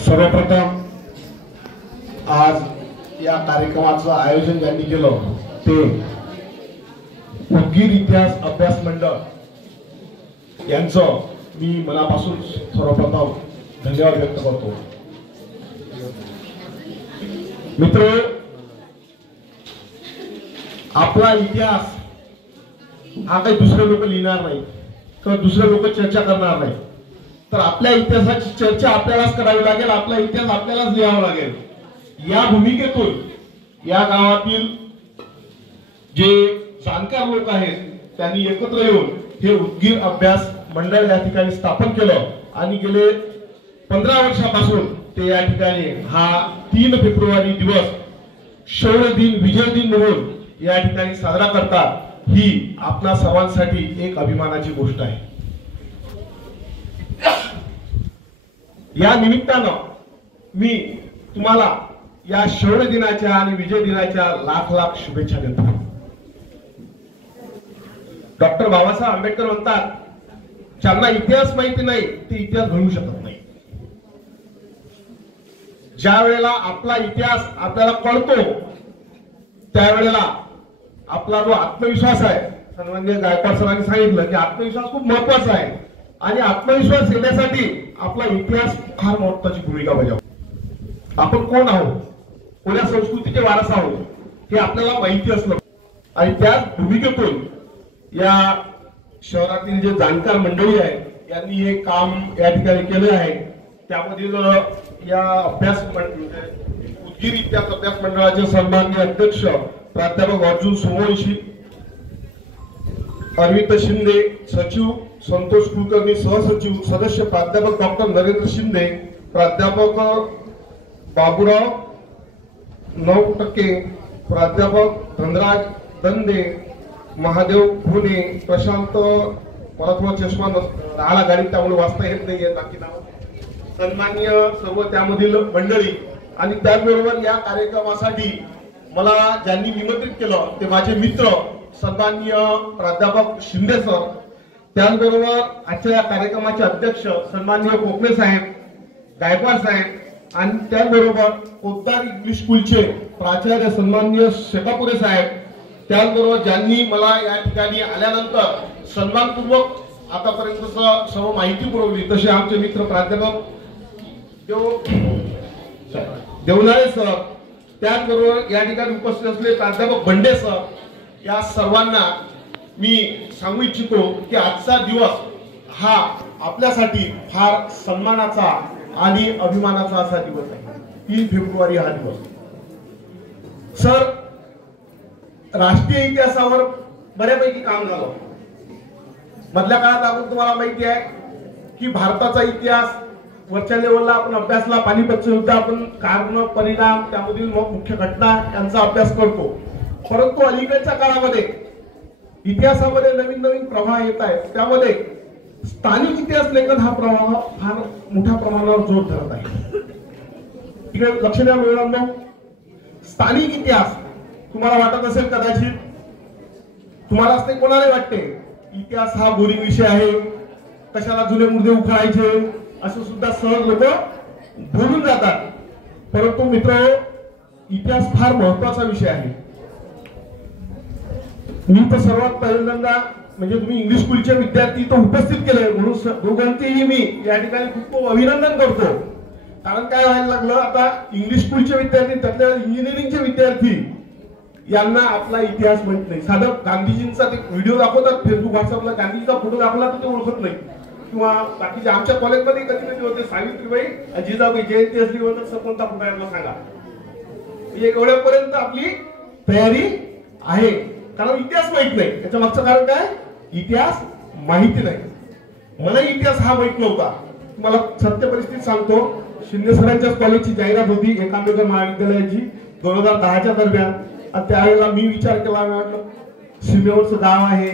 सर्वप्रथम आज या कार्यक्रमाचं आयोजन ज्यांनी केलं ते उदगीर इतिहास अभ्यास मंडळ यांचं मी मनापासून सर्वप्रथम धन्यवाद व्यक्त करतो। मित्र, आपला इतिहास हा काही दुसरे लोक लिहिणार नाही किंवा दुसरे लोक चर्चा करणार नाही, तर आपल्या इतिहासाची चर्चा आपल्यालाच करावी लागेल, आपला इतिहास आपल्यालाच लिहावा लागेल। या भूमिकेतून या गावातील जे जाणकार लोक आहेत त्यांनी एकत्र येऊन हे उदगीर अभ्यास मंडळ या ठिकाणी स्थापन केलं आणि गेले 15 वर्षापासून ते या ठिकाणी हा 3 फेब्रुवारी दिवस शौर्य दिन, विजय दिन म्हणून या ठिकाणी साजरा करतात। ही आपल्या सर्वांसाठी एक अभिमानाची गोष्ट आहे। या निमित्तानं मी तुम्हाला या शौर्य दिनाच्या आणि विजय दिनाच्या लाख लाख शुभेच्छा देतो। डॉक्टर बाबासाहेब आंबेडकर म्हणतात, ज्यांना इतिहास माहिती नाही ते इतिहास घडवू शकत नाही। ज्या वेळेला आपला इतिहास आपल्याला कळतो त्यावेळेला आपला जो आत्मविश्वास आहे, सन्माननीय गायकवाड सरांनी सांगितलं की आत्मविश्वास खूप महत्वाचा आहे आणि आत्मविश्वास येण्यासाठी आपला इतिहास फार महत्वाची भूमिका बजावतो। आपण कोण आहोत, कोणत्या संस्कृतीचे वारस आहोत हे आपल्याला माहिती असलं आणि त्याच भूमिकेतून या शहरातील जे जाणकार मंडळी आहेत यांनी हे काम या ठिकाणी केले आहे। त्यामधील या अभ्यास उदगीर इतिहास अभ्यास मंडळाचे सन्माननीय अध्यक्ष प्राध्यापक अर्जुन सोमवंशी, अरविंद शिंदे सचिव, संतोष कुलकर्णी सहसचिव, सदस्य प्राध्यापक डॉक्टर नरेंद्र शिंदे, प्राध्यापक बाबूराव नवटके, प्राध्यापक धनराज दंदे, महादेव भुने, प्रशांत, मला थोडा चष्मा राहिला गाडी त्यामुळे वाचता येत नाहीये बाकी नाव, सन्माननीय सर्व त्यामधील मंडळी आणि त्याचबरोबर या कार्यक्रमासाठी मला ज्यांनी निमंत्रित केलं ते माझे मित्र सन्माननीय प्राध्यापक शिंदे सर, त्याचबरोबर आजच्या या कार्यक्रमाचे अध्यक्ष सन्माननीय कोकणे साहेब, गायकवाड साहेब आणि त्याचबरोबर पोद्दार इंग्लिश स्कूलचे प्राचार्य सन्माननीय शेकापुरे साहेब, त्याचबरोबर ज्यांनी मला या ठिकाणी आल्यानंतर सन्मानपूर्वक आतापर्यंत सर्व माहिती पुरवली तसे आमचे मित्र प्राध्यापक देवनाळे सर, त्याचबरोबर या ठिकाणी उपस्थित असलेले प्राध्यापक बंडे सर, या सर्वांना मी सांगू इच्छितो की आजचा दिवस हा आपल्यासाठी फार सन्मानाचा आणि अभिमानाचा असा दिवस आहे। 3 फेब्रुवारी हा दिवस सर राष्ट्रीय इतिहासावर बऱ्यापैकी काम झालं। मधल्या काळात आपण तुम्हाला माहिती आहे की भारताचा इतिहास वरच्या लेवलला आपण अभ्यासला, पानिपतचं युद्ध आपण कारण परिणाम त्यामधील मुख्य घटना यांचा अभ्यास करतो, परंतु अलीकडच्या काळामध्ये इतिहासामध्ये नवीन नवीन प्रवाह येत आहेत, त्यामध्ये स्थानिक इतिहास लेखन हा प्रवाह फार मोठ्या प्रमाणावर जोर धरत आहे। इकडे लक्ष द्या मित्रांनो, स्थानिक इतिहास तुम्हाला वाटत असेल कदाचित तुम्हाला असते कोणाला वाटते इतिहास हा बोरिंग विषय आहे, कशाला जुने मुद्दे उखाडायचे असं सुद्धा सहज लोक बोलून जातात, परंतु मित्र इतिहास फार महत्वाचा विषय आहे। मी तर सर्वात पहिल्यांदा म्हणजे तुम्ही इंग्लिश स्कूलचे विद्यार्थी तो उपस्थित केले म्हणून दोघांचेही मी या ठिकाणी खूप अभिनंदन करतो। कारण काय व्हायला लागलं, आता इंग्लिश स्कूलचे विद्यार्थी त्यातल्या इंजिनिअरिंगचे विद्यार्थी यांना आपला इतिहास माहित नाही। साधं गांधीजींचा ते व्हिडिओ दाखवतात फेसबुक व्हॉट्सअपला, गांधीजीचा फोटो दाखवला तर ते ओळखत नाही, किंवा बाकीचे आमच्या कॉलेजमध्ये कधी कधी होते सावित्रीबाई जिजाबाई जयंती असली होतं सर कोणता फोटो यांना सांगा, एवढ्यापर्यंत आपली तयारी आहे कारण इतिहास माहित नाही। त्याच्या मागचं कारण काय, इतिहास माहिती नाही। मला इतिहास हा माहित नव्हता। तुम्हाला सत्य परिस्थिती सांगतो, शिंदे सरांच्याच कॉलेजची जाहिरात होती एकांबेकर महाविद्यालयाची 2010च्या दरम्यान, आणि त्यावेळेला मी विचार केला, म्हटलं सीमेवरचं गाव आहे,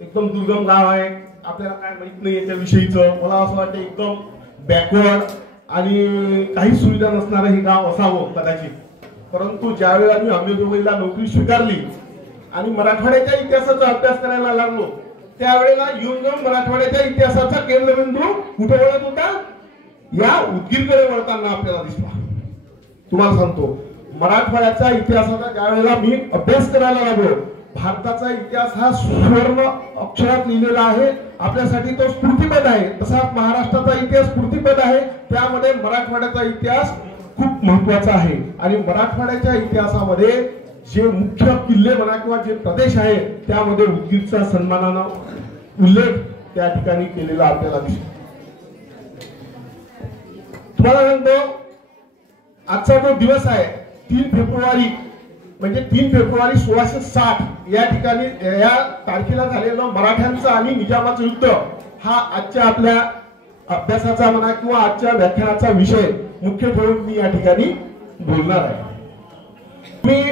एकदम दुर्गम गाव आहे, आपल्याला काय माहित नाही याच्याविषयीचं, मला असं वाटतं एकदम बॅकवर्ड आणि काही सुविधा नसणारं हे गाव असावं कदाचित। परंतु ज्यावेळेला मी अंमलबजावणीला नोकरी स्वीकारली आणि मराठवाड्याच्या इतिहासाचा अभ्यास करायला लागलो त्यावेळेला येऊन जाऊन मराठवाड्याच्या इतिहासाचा केंद्रबिंदू कुठे वळत होता? या उदगीरकडे वळताना आपल्याला दिसला. तुम्हाला सांगतो, मराठवाड्याच्या इतिहासाचा ज्यावेळेला मी अभ्यास करायला लागलो, भारताचा इतिहास हा सुवर्ण अक्षरात लिहिलेला आहे. आपल्यासाठी तो स्फूर्तिपद आहे. तसाच महाराष्ट्राचा इतिहास स्फूर्तिपद आहे. त्यामध्ये मराठवाड्याचा इतिहास खूप महत्वाचा आहे. आणि मराठवाड्याच्या इतिहासामध्ये जे मुख्य किल्ले म्हणा किंवा जे प्रदेश आहे त्यामध्ये उदगीरचा सन्मानानं उल्लेख त्या ठिकाणी केलेला आपल्याला दिसतो. तुम्हाला सांगतो, आजचा जो दिवस आहे 3 फेब्रुवारी, म्हणजे 3 फेब्रुवारी 1660 या ठिकाणी या तारखेला झालेलं मराठ्यांचं आणि निजामाचं युद्ध हा आजच्या आपल्या अभ्यासाचा म्हणा किंवा आजच्या व्याख्यानाचा विषय मुख्य ठेवून मी या ठिकाणी बोलणार आहे. मी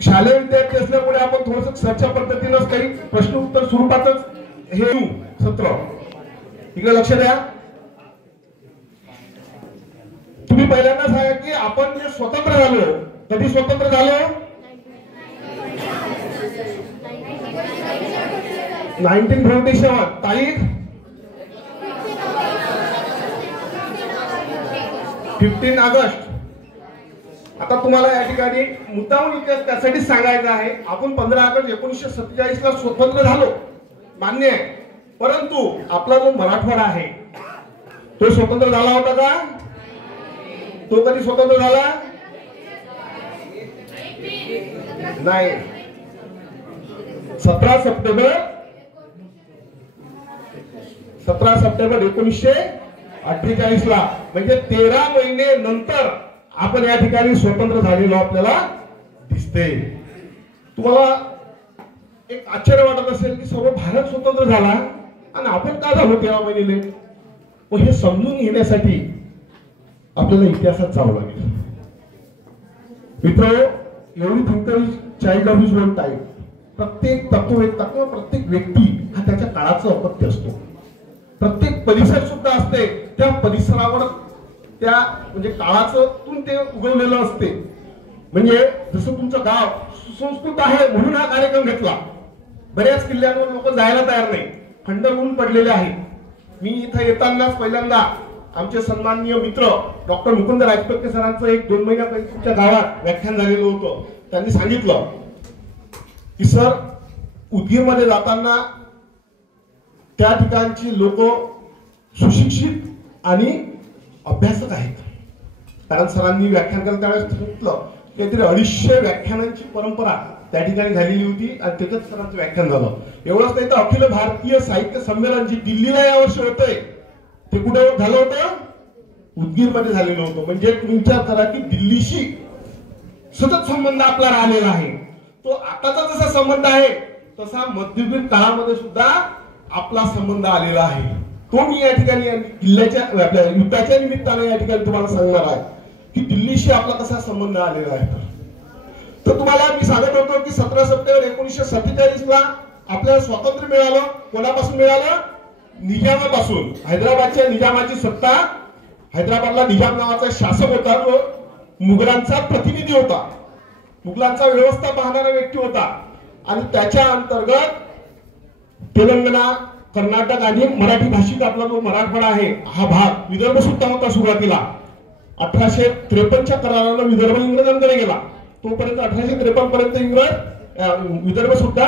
शालेय विद्यार्थी असल्यामुळे आपण थोडस चर्चा पद्धतीनं काही प्रश्न उत्तर स्वरूपातच हे सत्र. इकडे लक्ष द्या. तुम्ही पहिल्यांदा सांगा की आपण जे स्वतंत्र झालो, कधी स्वतंत्र झालो? 1947. तारीख 15 ऑगस्ट. आता तुम्हाला या ठिकाणी मुद्दामून इतिहास त्यासाठी सांगायचा आहे. आपण 15 ऑगस्ट 1947 ला स्वतंत्र झालो, मान्य आहे. परंतु आपला जो मराठवाडा आहे तो स्वतंत्र झाला होता का? तो कधी स्वतंत्र झाला नाही. 17 सप्टेंबर 1948 ला, म्हणजे 13 महिने नंतर आपण या ठिकाणी स्वतंत्र झालेलो आपल्याला दिसते. तुम्हाला एक आश्चर्य वाटत असेल की सर्व भारत स्वतंत्र झाला आणि आपण का झालो 13 महिने लेट? हे समजून घेण्यासाठी आपल्याला इतिहासात जावं लागेल. मित्र, एवढी thinker child of his on time. प्रत्येक तत्ववेत्ता किंवा प्रत्येक व्यक्ती हा त्याच्या काळाचा अपत्य असतो. प्रत्येक परिसर सुद्धा असते, त्या परिसरावर त्या म्हणजे काळाचं ते उगवलेलं असते. म्हणजे जसं तुमचं गाव सुसंस्कृत आहे म्हणून हा कार्यक्रम घेतला. बऱ्याच किल्ल्यांवर लोक जायला तयार नाही, खंड होऊन पडलेले आहेत. मी इथं येतानाच पहिल्यांदा आमचे सन्माननीय मित्र डॉक्टर मुकुंद राजपत्के सरांचं 1-2 महिन्यापूर्वी तुमच्या गावात व्याख्यान झालेलं होतं. त्यांनी सांगितलं की सर, उदगीरमध्ये जाताना त्या ठिकाणची लोक सुशिक्षित आणि अभ्यासक आहेत. कारण सरांनी व्याख्यान केलं त्यावेळेस सांगितलं काहीतरी 250 व्याख्यानांची परंपरा त्या ठिकाणी झालेली होती आणि त्याच्यात सरांचं व्याख्यान झालं. एवढंच नाही तर अखिल भारतीय साहित्य संमेलन जे दिल्लीला यावर्षी होतंय ते कुठे झालं होतं? उदगीरमध्ये झालेलं होतं. म्हणजे तुम्ही विचार करा की दिल्लीशी सतत संबंध आपला राहिलेला आहे. तो आताचा जसा संबंध आहे तसा मध्ययुगीन काळामध्ये सुद्धा आपला संबंध आलेला आहे. तो मी या ठिकाणी किल्ल्याच्या आपल्या युद्धाच्या निमित्ताने या ठिकाणी तुम्हाला सांगणार आहे की दिल्लीशी आपला कसा संबंध आलेला आहे. तर तुम्हाला मी सांगत होतो की 17 सप्टेंबर 1947 ला आपल्याला स्वातंत्र्य मिळालं. कोणापासून मिळालं? निजामापासून. हैदराबादच्या निजामाची सत्ता, हैदराबादला निजाम नावाचा शासक होता, तो मुघलांचा प्रतिनिधी होता, मुघलांचा व्यवस्था पाहणारा व्यक्ती होता. आणि त्याच्या अंतर्गत तेलंगणा, कर्नाटक आणि मराठी भाषिक आपला जो मराठवाडा आहे हा भाग, विदर्भ सुद्धा होता सुरुवातीला. 1853च्या करारानं विदर्भ इंग्रजांकडे गेला. तोपर्यंत 1853 पर्यंत विदर्भ सुद्धा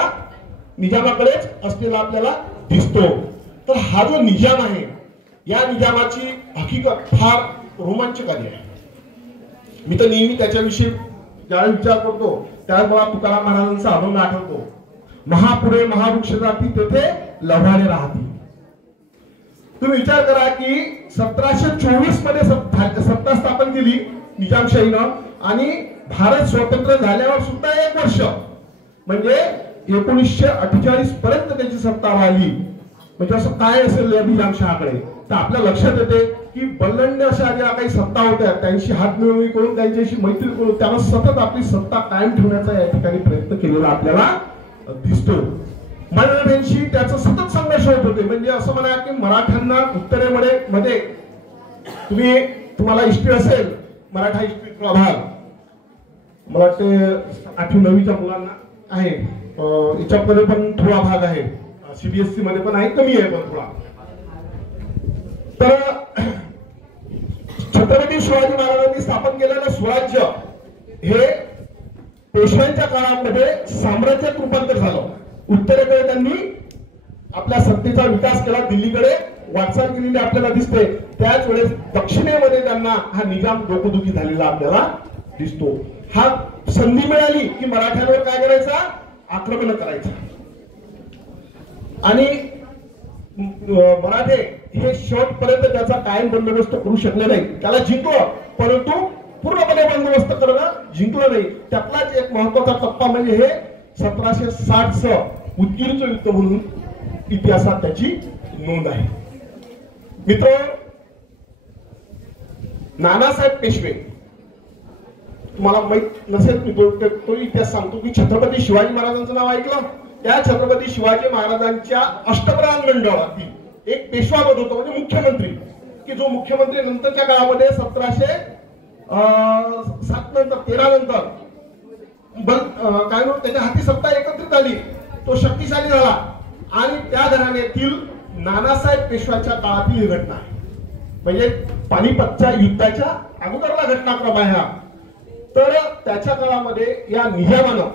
निजामाकडेच असलेला आपल्याला दिसतो. तर हा जो निजाम आहे या निजामाची हकीकत फार रोमांचकारी आहे. मी तर नेहमी त्याच्याविषयी ज्यावेळी विचार करतो त्यावेळी मला तुकाराम महाराजांचा अभंग आठवतो. महापुरे महावृक्ष जाती तेथे लढाणे राहती. तुम्ही विचार करा की 1724 मध्ये सत्ता स्थापन केली निजामशाहीनं आणि भारत स्वतंत्र झाल्यावर सुद्धा 1 वर्ष म्हणजे 1948 पर्यंत त्याची सत्ता राहिली. म्हणजे असं काय असेल या निजामशहाकडे. तर आपल्या लक्षात येते की बल्लंड अशा ज्या काही सत्ता होत्या त्यांची हातमिळवणी करून त्यांच्याशी मैत्री करून त्याला सतत आपली सत्ता कायम ठेवण्याचा या ठिकाणी प्रयत्न केलेला आपल्याला दिसतो. मराठ्यांशी त्याचा सतत संघर्ष होत होते. म्हणजे असं म्हणा की मराठ्यांना उत्तरेमध्ये तुम्हाला हिस्ट्री असेल, मराठा हिस्ट्रीचा भाग मला वाटते 8वी 9वीच्या मुलांना आहे, याच्यामध्ये पण थोडा भाग आहे. सीबीएसई मध्ये पण आहे, कमी आहे पण थोडा. तर छत्रपती शिवाजी महाराजांनी स्थापन केलेलं स्वराज्य हे पेशव्यांच्या काळामध्ये साम्राज्यात रूपांतर झालं. उत्तरेकडे त्यांनी आपल्या सत्तेचा विकास केला, दिल्लीकडे वाटचाल केलेली आपल्याला दिसते. त्याच वेळेस दक्षिणेमध्ये त्यांना हा निजाम डोकदुखी झालेला आपल्याला दिसतो. हा संधी मिळाली की मराठ्यांवर काय करायचा, आक्रमण करायचा. आणि मराठे हे शेवटपर्यंत त्याचा कायम बंदोबस्त करू शकले नाही. त्याला जिंकलं परंतु पूर्णपणे बंदोबस्त करणं जिंकलं नाही. त्यातलाच एक महत्वाचा टप्पा म्हणजे हे 1760 उदगीरचं युद्ध म्हणून इतिहासात त्याची नोंद आहे. मित्र, नानासाहेब पेशवे तुम्हाला माहित नसेल, मी तो इतिहास सांगतो की छत्रपती शिवाजी महाराजांचं नाव ऐकलं. त्या छत्रपती शिवाजी महाराजांच्या अष्टप्रधान मंडळातील एक पेशवा पद होतो, म्हणजे मुख्यमंत्री, की जो मुख्यमंत्री नंतरच्या काळामध्ये 1707 नंतर 13 नंतर काय त्याच्या हाती सत्ता एकत्रित आली, तो शक्तिशाली झाला. आणि त्या घराण्यातील नानासाहेब पेशव्याच्या काळातील ही घटना आहे. म्हणजे पानिपतच्या युद्धाच्या अगोदरला घटनाक्रम आहे हा. तर त्याच्या काळामध्ये या निजामानं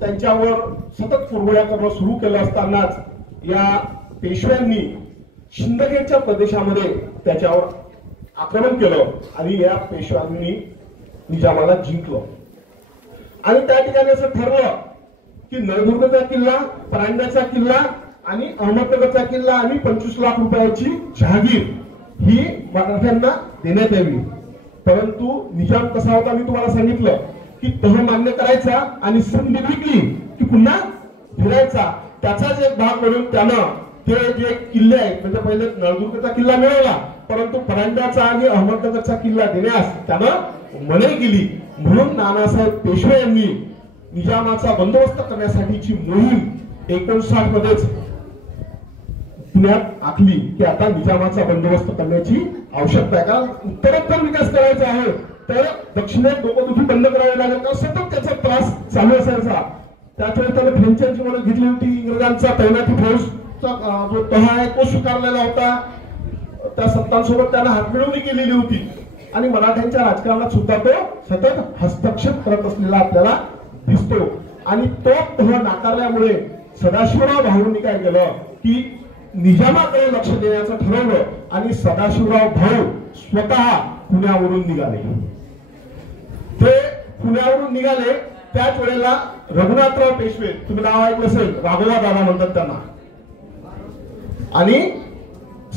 त्यांच्यावर सतत कुरघोड्या करणं सुरू केलं असतानाच या पेशव्यांनी शिंदखेडच्या प्रदेशामध्ये त्याच्यावर आक्रमण केलं आणि या पेशव्यांनी निजामाला जिंकलं. आणि त्या ठिकाणी असं ठरलं की नळदुर्गचा किल्ला, परांड्याचा किल्ला आणि अहमदनगरचा किल्ला आणि 25 लाख रुपयाची जहागीर ही मराठ्यांना देण्यात यावी. परंतु निजाम कसा होता मी तुम्हाला सांगितलं की तह मान्य करायचा आणि संधी विकली की पुन्हा फिरायचा. त्याचाच एक भाग म्हणून त्यानं ते जे किल्ले आहेत, म्हणजे पहिले नळदुर्गचा किल्ला मिळवला, परंतु परांड्याचा आणि अहमदनगरचा किल्ला देण्यास त्यानं मनाई केली. म्हणून नानासाहेब पेशवे यांनी निजामाचा बंदोबस्त करण्यासाठीची मोहीम 59 मध्येच पुण्यात आखली की आता निजामाचा बंदोबस्त करण्याची आवश्यकता आहे. कारण उत्तरोत्तर विकास करायचा आहे तर दक्षिणेत डोकदुखी बंद करावी लागेल, कारण सतत त्याचा त्रास चालू असायचा. त्याच्यावेळी त्याने फ्रेंचांची मदत घेतली होती. इंग्रजांचा तैनाती फौजचा जो तह आहे तो स्वीकारलेला होता. त्या सत्तांसोबत त्याला हातमिळवणी केलेली होती आणि मराठ्यांच्या राजकारणात सुद्धा तो सतत हस्तक्षेप करत असलेला आपल्याला दिसतो. आणि तो तह नाकारल्यामुळे सदाशिवराव भाऊंनी काय केलं की निजामाकडे लक्ष देण्याचं ठरवलं आणि सदाशिवराव भाऊ स्वतः पुण्यावरून निघाले. ते पुण्यावरून निघाले त्याच वेळेला रघुनाथराव पेशवे, तुम्ही नाव ऐकलं असेल, राघोबा दादा म्हणतात त्यांना, आणि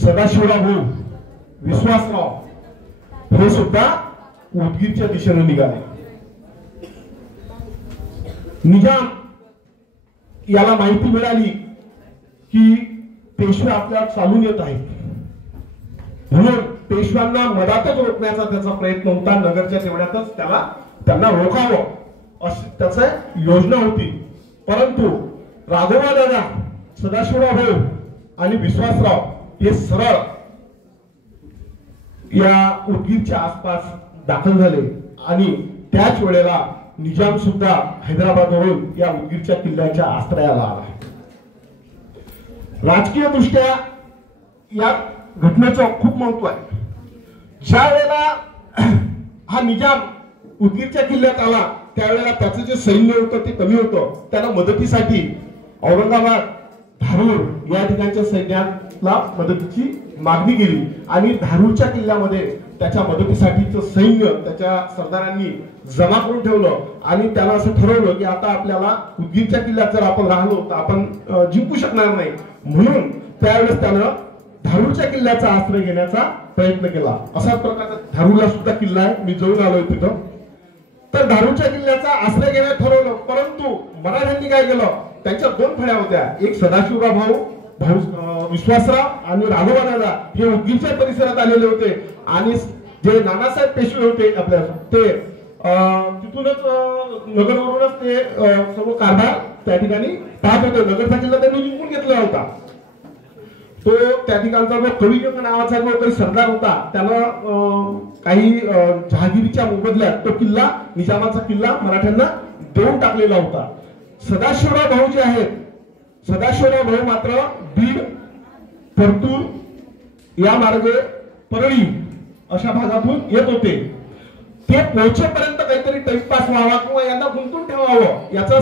सदाशिवराव भाऊ विश्वासराव हे सुद्धा उदगीरच्या दिशेने निघाले. निजाम याला माहिती मिळाली की पेशवे आपल्याला चालून येत आहेत, म्हणून पेशव्यांना मधातच रोखण्याचा त्याचा प्रयत्न होता. नगरच्या तेवढ्यातच त्यांना रोखावं अशी त्याची योजना होती. परंतु राघोबा दादा, सदाशिवराव भाऊ आणि विश्वासराव हे सरळ या उदगीरच्या आसपास दाखल झाले आणि त्याच वेळेला निजाम सुद्धा हैदराबादवरून या उदगीरच्या किल्ल्याच्या आश्रयाला आला. राजकीय दृष्ट्या या घटनेचं खूप महत्व आहे. ज्या वेळेला हा निजाम उदगीरच्या किल्ल्यात आला त्यावेळेला त्याचं जे सैन्य होतं ते कमी होतं. त्याला मदतीसाठी औरंगाबाद, धारूर या ठिकाणच्या सैन्याला मदतीची मागणी केली आणि धारूरच्या किल्ल्यामध्ये त्याच्या मदतीसाठीचं सैन्य त्याच्या सरदारांनी जमा करून ठेवलं आणि त्याला असं ठरवलं की आता आपल्याला उदगीरच्या किल्ल्यात जर आपण राहिलो तर आपण जिंकू शकणार नाही. म्हणून त्यावेळेस त्यानं धारूरच्या किल्ल्याचा आश्रय घेण्याचा प्रयत्न केला. अशाच प्रकारचा धारूरला सुद्धा किल्ला आहे, मी जाऊन आलोय तिथं. तर धारूरच्या किल्ल्याचा आश्रय घेण्याचं ठरवलं. परंतु मराठ्यांनी काय केलं, त्यांच्या दोन फळ्या होत्या, एक सदाशिवराव भाऊ विश्वासराव आणि राघोबा दादा हे उदगीरच्या परिसरात आलेले होते आणि जे नानासाहेब पेशवे होते आपल्या ते तिथूनच नगरवरूनच ते सर्व कारभार त्या ठिकाणी पाहत होते. नगरचा किल्ला त्यांनी जिंकून घेतला होता. तो त्या ठिकाणचा जो कविगंग नावाचा जो काही सरदार होता त्यानं काही जहागिरीच्या मोबदल्यात तो किल्ला, निजामाचा किल्ला मराठ्यांना देऊन टाकलेला होता. सदाशिवराव भाऊ जे आहेत, सदाशिवराव भाऊ मात्र बीड, परतूर या मार्गे परळी अशा भागातून येत होते. ते पोहोचेपर्यंत काहीतरी टाइमपास व्हावा किंवा यांना गुंतून ठेवावं, याचा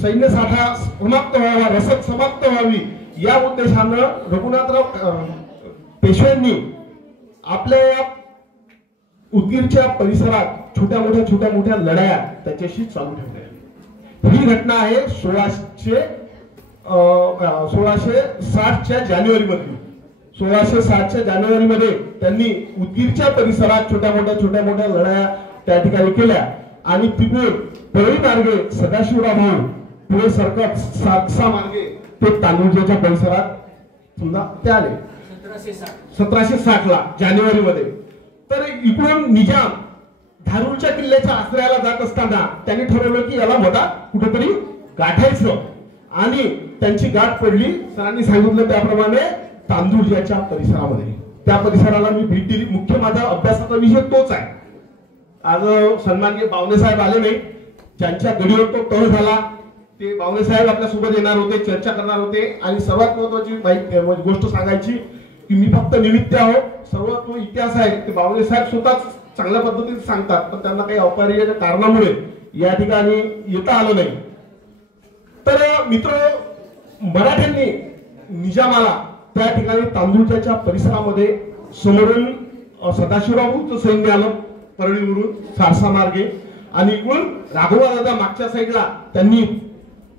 सैन्य साठा समाप्त व्हावा, रसद समाप्त व्हावी या उद्देशानं रघुनाथराव पेशव्यांनी आपल्या उदगीरच्या परिसरात छोट्या मोठ्या लढाया त्याच्याशी चालू ठेवल्या. ही घटना आहे 1660च्या जानेवारीमध्ये. 1660च्या जानेवारीमध्ये त्यांनी उदगीरच्या परिसरात छोट्या मोठ्या लढाया त्या ठिकाणी केल्या आणि तिथून परळी मार्गे सदाशिवराव भाऊ पुढे सरकत सातसा मार्गे ते तांदुळजाच्या परिसरात समजा ते आले 1760 ला जानेवारीमध्ये. तर इकडून निजाम धारूरच्या किल्ल्याच्या आश्रयाला जात असताना त्यांनी ठरवलं की याला मधात कुठेतरी गाठायचं आणि त्यांची गाठ पडली. सरांनी सांगितलं त्याप्रमाणे तांदुळजाच्या परिसरामध्ये. त्या परिसराला मी भेट दिली. मुख्य माझा अभ्यासाचा विषय तोच आहे. आज सन्माननीय बावणे साहेब आले नाही, ज्यांच्या गडीवर तो तळ झाला ते बावणे साहेब आपल्या सोबत येणार होते, चर्चा करणार होते. आणि सर्वात महत्वाची गोष्ट सांगायची की मी फक्त निमित्त आहो, सर्व तो इतिहास आहे ते बावणे साहेब स्वतःच चांगल्या पद्धतीने सांगतात, पण त्यांना काही अपरिहार्य कारणामुळे या ठिकाणी येता आलं नाही. तर मित्र, मराठ्यांनी निजामाला त्या ठिकाणी तांदुळजाच्या परिसरामध्ये समोरून सदाशिवरावचं सैन्य आलं परळीवरून सारसा मार्गे आणि इकडून राघवादादा मागच्या साईडला त्यांनी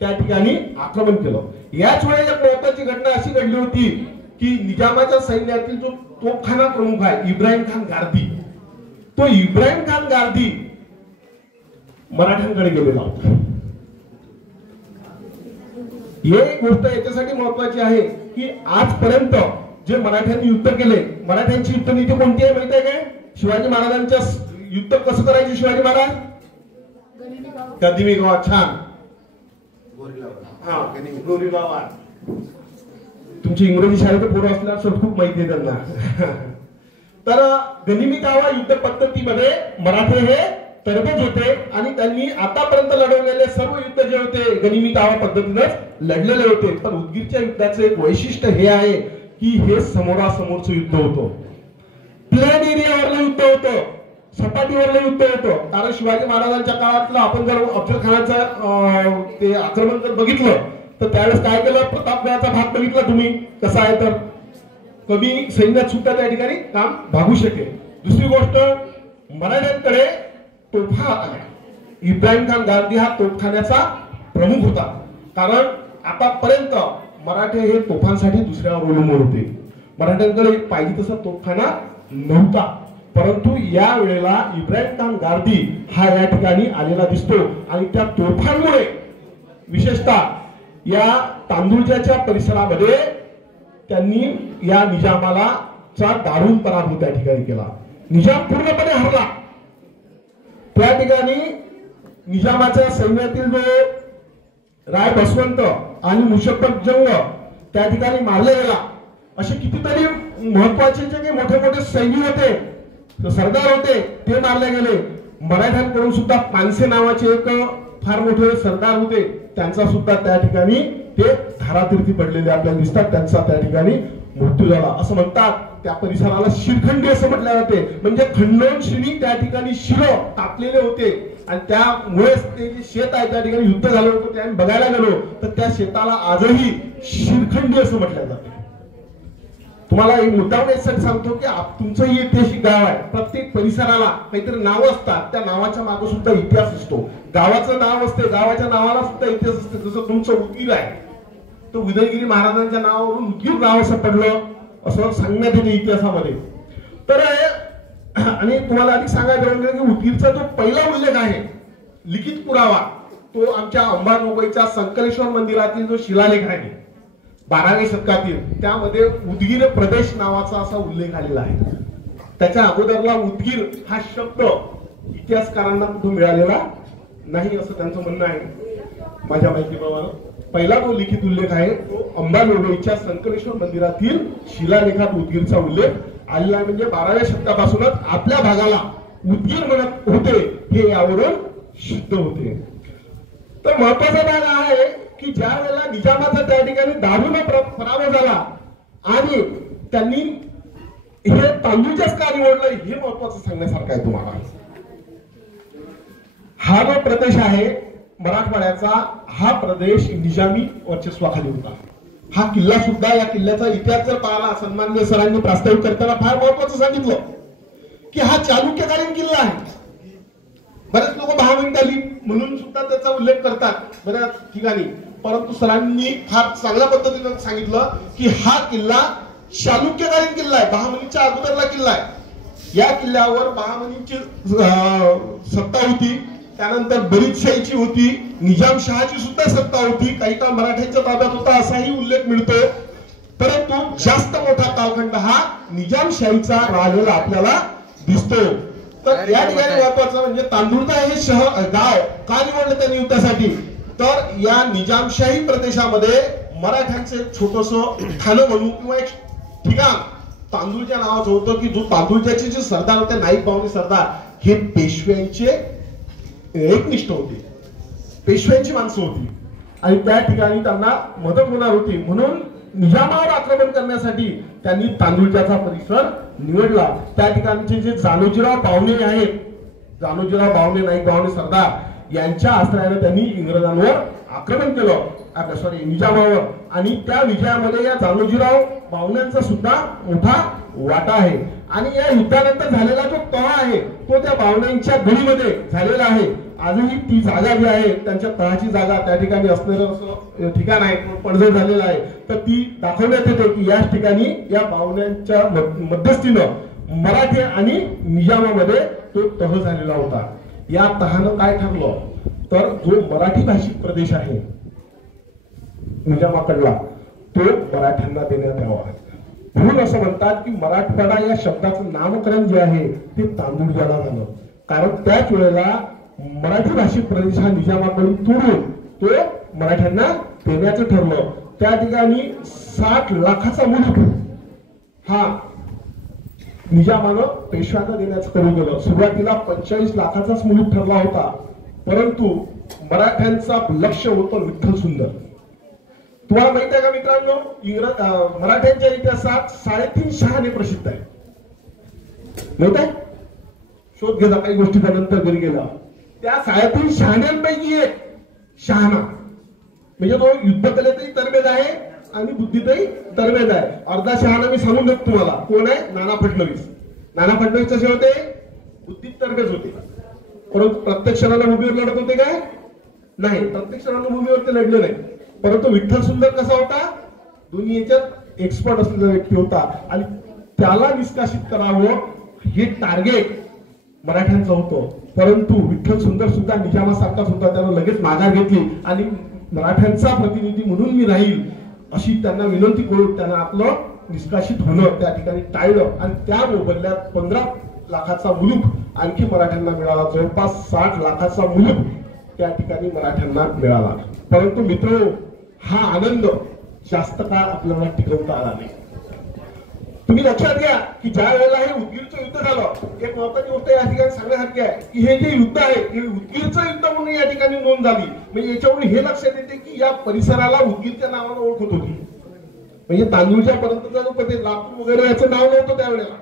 त्या ठिकाणी आक्रमण केलं. याच वेळेला एक महत्वाची घटना अशी घडली होती की निजामाच्या सैन्यातील जो तोफखाना प्रमुख आहे इब्राहिम खान गारदी, तो इब्राहिम खान गारदी मराठ्यांकडे गेलेला होता. हे गोष्ट याच्यासाठी महत्वाची आहे की आजपर्यंत जे मराठ्यांनी युद्ध केले, मराठ्यांची युद्ध नीती कोणती आहे माहिती आहे काय? शिवाजी महाराजांच्या युद्ध कसं करायचे शिवाजी महाराज? गनिमी गाव. छान. गोरेगाव. तुमची इंग्रजी शाळेत पोरं असल्यास खूप माहिती आहे त्यांना. तर गनिमी गावा युद्ध पद्धतीमध्ये मराठे हे तरबेज होते आणि त्यांनी आतापर्यंत लढवलेले सर्व युद्ध जे होते गनिमी गावा पद्धतीनेच लढलेले होते. पण उदगीरच्या युद्धाचे एक वैशिष्ट्य हे आहे की हे समोरासमोरचं युद्ध होतं. प्लेन एरियावरलं युद्ध होतं, सपाटीवरलं युद्ध होतं. कारण शिवाजी महाराजांच्या काळातलं आपण जर अफजल खानाचं ते आक्रमण जर बघितलं तर त्यावेळेस काय केलं, प्रतापगडाचा भाग बघितला तुम्ही कसा आहे, तर कमी सैन्यात सुद्धा त्या ठिकाणी काम भागू शकेल. दुसरी गोष्ट, मराठ्यांकडे तोफा आल्या. इब्राहिम खान गारदी हा तोफखान्याचा प्रमुख होता. कारण आतापर्यंत मराठे हे तोफांसाठी दुसऱ्यावर अवलंबून होते. मराठ्यांकडे पाहिजे तसा तोफखाना नव्हता. परंतु या वेळेला इब्राहिम खान गारदी हा या ठिकाणी आलेला दिसतो आणि त्या तोफांमुळे विशेषतः या तांदुळजाच्या परिसरामध्ये त्यांनी या निजामाला दारुण पराभव त्या ठिकाणी केला. निजाम पूर्णपणे हरला. त्या ठिकाणी निजामाच्या सैन्यातील जो राय बसवंत आणि मुशक्कत जंग त्या ठिकाणी मारले गेला. असे कितीतरी महत्वाचे जे काही मोठे मोठे सैनिक होते, सरदार होते, ते मारले गेले. मराठ्यांकडून सुद्धा पानसे नावाचे एक फार मोठे सरदार होते, त्यांचा सुद्धा त्या ठिकाणी ते धारातीर्थी पडलेले आपल्याला दिसतात. त्यांचा त्या ठिकाणी मृत्यू झाला. असं म्हणतात त्या परिसराला शिरखंडी असं म्हटलं जाते. म्हणजे खंडोन शिरी त्या ठिकाणी शिर टाकलेले होते आणि त्यामुळे ते जे शेत आहे त्या ठिकाणी युद्ध झालं होतं ते आम्ही बघायला गेलो तर त्या शेताला आजही शिरखंडी असं म्हटलं जातं. तुम्हाला एक मुद्दाम यासाठी सांगतो की तुमचं हे ऐतिहासिक गाव आहे. प्रत्येक परिसराला काहीतरी नाव असतात, त्या नावाच्या मागे सुद्धा इतिहास असतो. गावाचं नाव असते, गावाच्या नावाला सुद्धा इतिहास असते. जसं तुमचं उदगीर आहे, तो उदयगिरी महाराजांच्या नावावरून उदगीर गाव असं पडलं असं सांगण्यात येते इतिहासामध्ये. तर आणि तुम्हाला अधिक सांगायचं म्हणजे की उदगीरचा जो पहिला उल्लेख आहे लिखित पुरावा तो आमच्या अंबाजोगाईच्या संकलेश्वर मंदिरातील जो शिलालेख आहे 12व्या शतकातील, त्यामध्ये उदगीर प्रदेश नावाचा असा उल्लेख आलेला आहे. त्याच्या अगोदरला उदगीर हा शब्द इतिहासकारांना कुठून मिळालेला नाही असं त्यांचं म्हणणं आहे. माझ्या माहितीप्रमाणे पहिला जो लिखित उल्लेख आहे तो अंबाजोगाईच्या संकलेश्वर मंदिरातील शिलालेखात उदगीरचा उल्लेख आलेला आहे. म्हणजे 12व्या शतकापासूनच आपल्या भागाला उदगीर म्हणत होते हे यावरून सिद्ध होते. तर महत्वाचा भाग आहे की ज्या वेळेला निजामाचा त्या ठिकाणी दारूने पराभव झाला आणि त्यांनी हे तांदूळच्याच का निवडलं हे महत्वाचं सांगण्यासारखं आहे तुम्हाला. हा जो प्रदेश आहे मराठवाड्याचा, हा प्रदेश निजामी वर्चस्वाखाली होता. हा किल्ला सुद्धा, या किल्ल्याचा इतिहास जर पाहिला, सन्माननीय सरांनी प्रास्ताविक करताना फार महत्वाचं सांगितलं की हा चालुक्यकालीन किल्ला आहे. बरेच लोक बहामनी म्हणून सुद्धा त्याचा उल्लेख करतात बऱ्याच ठिकाणी, परंतु सरांनी फार चांगल्या पद्धतीने सांगितलं की हा किल्ला चालुक्यकालीन किल्ला आहे, बहामनीच्या अगोदरला किल्ला आहे. या किल्ल्यावर बहामनीची सत्ता होती, त्यानंतर बरीदशाहीची होती, निजामशहाची सुद्धा सत्ता होती, काही काळ मराठ्यांच्या ताब्यात होता असाही उल्लेख मिळतो. परंतु जास्त मोठा कालखंड हा निजामशाहीचा राहिलेला आपल्याला दिसतो. तर या ठिकाणी महत्वाचं म्हणजे तांदूळजा हे गाव का निवडलं त्यांनी युद्धासाठी, तर या निजामशाही प्रदेशामध्ये मराठ्यांचे छोटस ठाणं म्हणून किंवा एक ठिकाण तांदूळच्या नावाचं होतं की जो तांदूळजाचे जे सरदार होते, नाईक बावनी सरदार, हे पेशव्यांचे एकनिष्ठ होते, पेशव्यांची माणसं होती आणि त्या ठिकाणी त्यांना मदत होणार होती. म्हणून निजामावर आक्रमण करण्यासाठी त्यांनी तांदूळजाचा परिसर निवडला. त्या ठिकाणचे जे जानोजीराव बावणे आहेत, जानोजीराव बावणे, नाईक बावणे सरदार यांच्या आश्रयाने त्यांनी इंग्रजांवर आक्रमण केलं, निजामावर. आणि त्या विजयामध्ये या जानोजीराव बावण्यांचा सुद्धा मोठा वाटा आहे. आणि या युद्धानंतर झालेला जो तह आहे तो त्या बावण्यांच्या गडीमध्ये झालेला आहे. आजही ती जागा जी आहे, त्यांच्या तळाची जागा, त्या ठिकाणी असणारं असं ठिकाण आहे, पडझड झालेलं आहे, तर ती दाखवण्यात येते की याच ठिकाणी या बावण्यांच्या मध्यस्थीनं मराठी आणि निजामामध्ये तो तह झालेला होता. या तहानं काय ठरलं, तर जो मराठी भाषिक प्रदेश आहे निजामाकडला तो मराठ्यांना देण्यात यावा. म्हणून असं म्हणतात की मराठवाडा या शब्दाचं नामकरण जे आहे ते तांदूळजाला झालं, कारण त्याच वेळेला मराठी भाषिक प्रदेश हा निजामाकडून तोडून तो मराठ्यांना देण्याचं ठरलं. त्या ठिकाणी 60 लाखाचा मुलूक हा निजामानं पेशव्यांना देण्याचं करून गेलं. सुरुवातीला 45 लाखाचाच मुलूक ठरला होता, परंतु मराठ्यांचं लक्ष होतं विठ्ठल सुंदर. तुम्हाला माहित आहे का मित्रांनो, मराठ्यांच्या इतिहासात 3.5 शहाणे प्रसिद्ध आहे. माहित आहे, शोध घेता काही गोष्टीचा नंतर घरी गेला. त्या 3.5 शहाण्यांपैकी एक शहाणा म्हणजे तो युद्धकलेतही तरबेज आहे आणि बुद्धीतही तरबेज आहे. अर्धा शहाणा मी सांगून देतो तुम्हाला, कोण आहे, नाना फडणवीस. नाना फडणवीस कसे होते, बुद्धीत तरबेज होते, परंतु प्रत्यक्ष रणभूमीवर लढत होते काय, नाही, प्रत्यक्ष रणभूमीवर ते लढले नाही. परंतु विठ्ठल सुंदर कसा होता, दोन्ही याच्यात एक्सपर्ट असलेला व्यक्ती होता आणि त्याला निष्कासित करावं हे टार्गेट मराठ्यांचं होतं. परंतु विठ्ठल सुंदर सुद्धा निजामासारखाच होता, त्यानं लगेच माघार घेतली आणि मराठ्यांचा प्रतिनिधी म्हणून मी राहील अशी त्यांना विनंती करून त्यांना आपलं निष्कासित होणं त्या ठिकाणी टाळलं आणि त्या मोबदल्यात 15 लाखाचा मुलूक आणखी मराठ्यांना मिळाला. जवळपास 60 लाखाचा मुलूक त्या ठिकाणी मराठ्यांना मिळाला. परंतु मित्र, हा आनंद जास्त काळ आपल्याला टिकवता आला नाही. तुम्ही लक्षात घ्या की ज्या वेळेला हे उदगीरचं युद्ध झालं, एक महत्वाची गोष्ट या ठिकाणी सांगण्यासारखी आहे की हे जे युद्ध आहे हे उदगीरचं युद्ध म्हणून या ठिकाणी नोंद झाली. म्हणजे याच्यावरून हे लक्षात येते की या परिसराला उदगीरच्या नावानं ओळख होत होती. म्हणजे तांदूळच्या पर्यंतचा जो प्रदेश, लातूर वगैरे याचं नाव नव्हतं त्यावेळेला,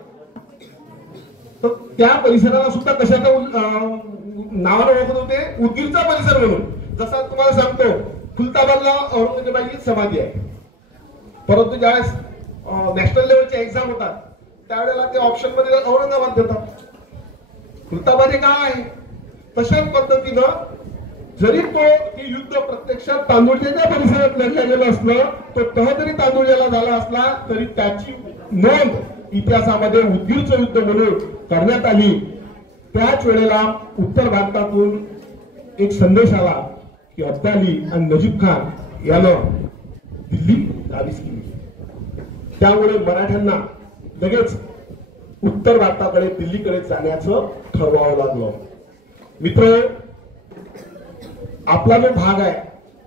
तर त्या परिसराला सुद्धा कशाचं नावानं ओळखत होते, उदगीरचा परिसर म्हणून. जसा तुम्हाला सांगतो, खुलताबादला औरंगजेबाची समाधी आहे, परंतु ज्यावेळेस नॅशनल लेवलच्या एक्झाम होतात त्यावेळेला ते ऑप्शन मध्ये औरंगाबाद देतात. खुलताबाद हे गाव आहे. तशाच पद्धतीनं जरी तो युद्ध प्रत्यक्षात तांदूळच्या परिसरात लढलं गेलं असलं, तो तह जरी तांदूळला झाला असला तरी त्याची नोंद इतिहासामध्ये उदगीरचं युद्ध म्हणून करण्यात आली. त्याच वेळेला उत्तर भारतातून एक संदेश आला की अब्दाली आणि नजीब खान यानं दिल्ली काबीज केली. त्यामुळे मराठ्यांना लगेच उत्तर भारताकडे, दिल्लीकडे जाण्याचं ठरवावं लागलं. मित्र, आपला जो भाग आहे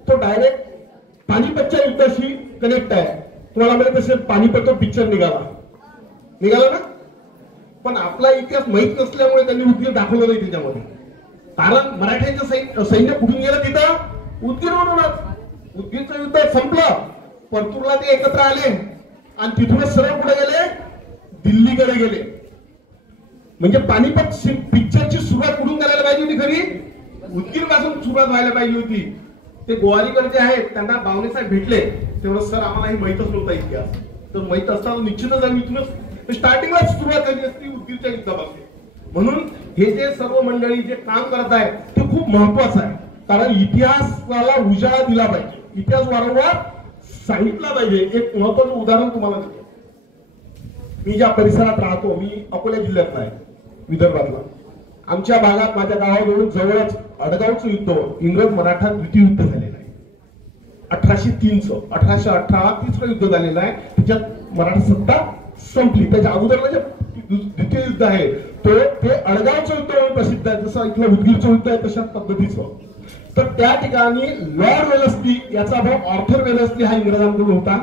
तो डायरेक्ट पानिपतच्या युद्धाशी कनेक्ट आहे. तुम्हाला माहित असेल पानिपत तो पिक्चर निघाला ना, पण आपला इतिहास माहित नसल्यामुळे त्यांनी उदगीर दाखवलं नाही त्याच्यामध्ये. कारण मराठ्यांचं सैन्य कुठून गेलं तिथं, उदगीरवरूनच उदगीरचं युद्ध संपलं, परतूरला ते एकत्र आले आणि तिथूनच सरळ कुठे गेले, दिल्लीकडे गेले. म्हणजे पानिपत पिक्चरची सुरुवात कुठून करायला पाहिजे होती, खरी उदगीर पासून सुरुवात व्हायला पाहिजे होती. ते गोवारीकडचे आहेत, त्यांना बावणे साहेब भेटले, तेवढं सर आम्हाला हे माहितच नव्हता इतिहास, तर माहित असताना निश्चितच आम्ही इथूनच स्टार्टिंगला सुरुवात झाली असती उदगीरच्या युद्धापासून. म्हणून हे जे सर्व मंडळी जे काम करत आहे ते खूप महत्वाचं आहे, कारण इतिहासाला उजाळा दिला पाहिजे, इतिहास वारंवार सांगितला पाहिजे. एक महत्वाचं उदाहरण तुम्हाला देतो. मी ज्या परिसरात राहतो, मी अकोला जिल्ह्यातला आहे, विदर्भातला. आमच्या भागात माझ्या गावाजवळ जवळच अडगावचं युद्ध, इंग्रज मराठा द्वितीय युद्ध झालेलं आहे. 1803चं 1818 तिसरं युद्ध झालेलं आहे. त्याच्यात मराठा सत्ता संपली. त्याच्या अगोदरला जे द्वितीय युद्ध आहे ते अडगावचं युद्ध म्हणून प्रसिद्ध आहे. जसं इथलं उदगीरचं युद्ध आहे तशाच पद्धतीचं. तर त्या ठिकाणी लॉर्ड वेलस्ली याचा भाऊ ऑर्थर वेलस्ली हा इंग्रजांकडून होता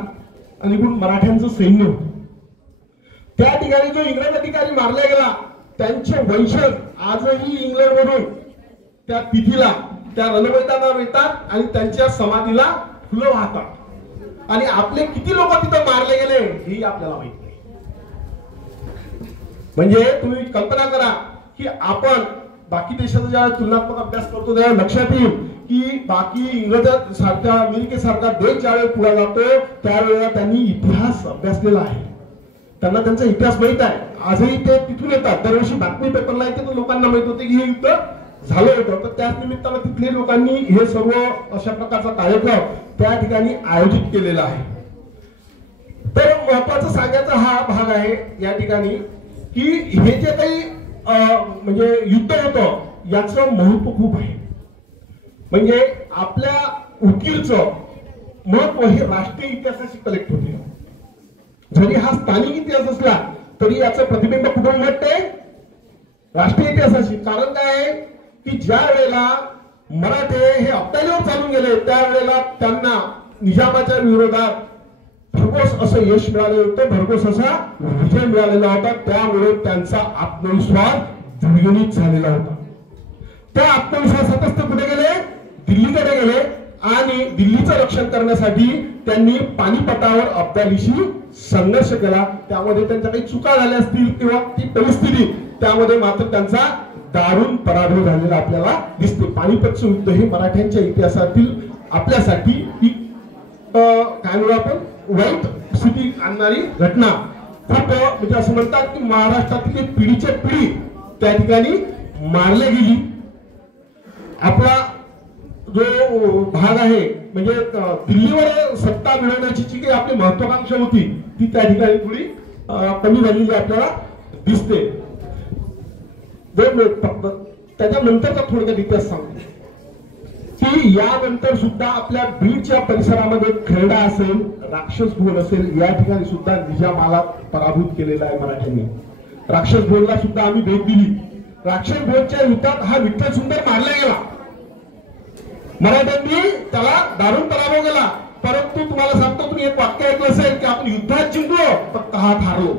आणि इकडून मराठ्यांचं सैन्य होतं. त्या ठिकाणी जो इंग्रज अधिकारी मारला गेला, त्यांचे वंशज आजही इंग्लंडवरून त्या तिथीला त्या रणमैदानावर येतात आणि त्यांच्या समाधीला फुलं वाहतात. आणि आपले किती लोक तिथं मारले गेले हेही आपल्याला माहित नाही. म्हणजे तुम्ही कल्पना करा की आपण बाकी देशाचा ज्यावेळेस तुलनात्मक अभ्यास करतो त्यावेळेस लक्षात येईल की बाकी इंग्रजांसारख्या अमेरिकेसारखा देश ज्यावेळेस पुढे जातो त्यावेळेला त्यांनी इतिहास अभ्यासलेला आहे, त्यांना त्यांचा इतिहास माहित आहे. आजही ते तिथून येतात, दरवर्षी बातमी पेपरला येते तर लोकांना माहित होते की हे युद्ध झालं होतं. तर त्याच निमित्तानं तिथले लोकांनी हे सर्व अशा प्रकारचा कार्यक्रम त्या ठिकाणी आयोजित केलेला आहे. तर महत्वाचं सांगायचा हा भाग आहे या ठिकाणी की हे जे काही म्हणजे युद्ध होतं याचं महत्व खूप आहे. म्हणजे आपल्या उदगीरचं महत्व हे राष्ट्रीय इतिहासाशी कलेक्ट होते. जरी हा स्थानिक इतिहास असला तरी याचं प्रतिबिंब कुठून भेटते, राष्ट्रीय इतिहासाशी. कारण काय आहे की ज्या वेळेला मराठे हे अब्दालीवर चालून गेले त्यावेळेला त्यांना निजामाच्या विरोधात भरघोस असं यश मिळालं होतं, भरघोस असा विजय मिळालेला होता. त्यामुळे त्यांचा आत्मविश्वास द्विगुणित झालेला होता. त्या आत्मविश्वासातच ते कुठे गेले, दिल्लीकडे गेले आणि दिल्लीचं रक्षण करण्यासाठी त्यांनी पानिपतावर अब्दालीशी संघर्ष केला. त्यामध्ये त्यांच्या काही चुका झाल्या असतील किंवा ती परिस्थिती, त्यामध्ये मात्र त्यांचा दारुण पराभव झालेला आपल्याला दिसते. पानिपतचं युद्ध हे मराठ्यांच्या इतिहासातील आपल्यासाठी ही काय म्हणू आपण वाईट स्थिती आणणारी घटना. खूप म्हणजे असं म्हणतात की महाराष्ट्रातील पिढीच्या पिढी त्या ठिकाणी मारली गेली. आपला जो भाग आहे म्हणजे दिल्लीवर सत्ता मिळवण्याची जी काही आपली महत्वाकांक्षा होती ती त्या ठिकाणी थोडी कमी झालेली आपल्याला दिसते. फक्त त्याच्यानंतरचा थोडक्यात इतिहास सांगतो की यानंतर सुद्धा आपल्या बीडच्या परिसरामध्ये खेरडा असेल, राक्षस भोन असेल, या ठिकाणी सुद्धा निजामाला पराभूत केलेला आहे मराठ्यांनी. राक्षस भोनला सुद्धा आम्ही भेट दिली. राक्षस भोनच्या युद्धात हा विठ्ठल सुंदर मारला गेला, मराठ्यांनी त्याला दारुण पराभव केला. परंतु तुम्हाला सांगतो, तुम्ही एक वाक्य ऐकलं असेल की आपण युद्धात जिंकलो फक्त हात हारलो.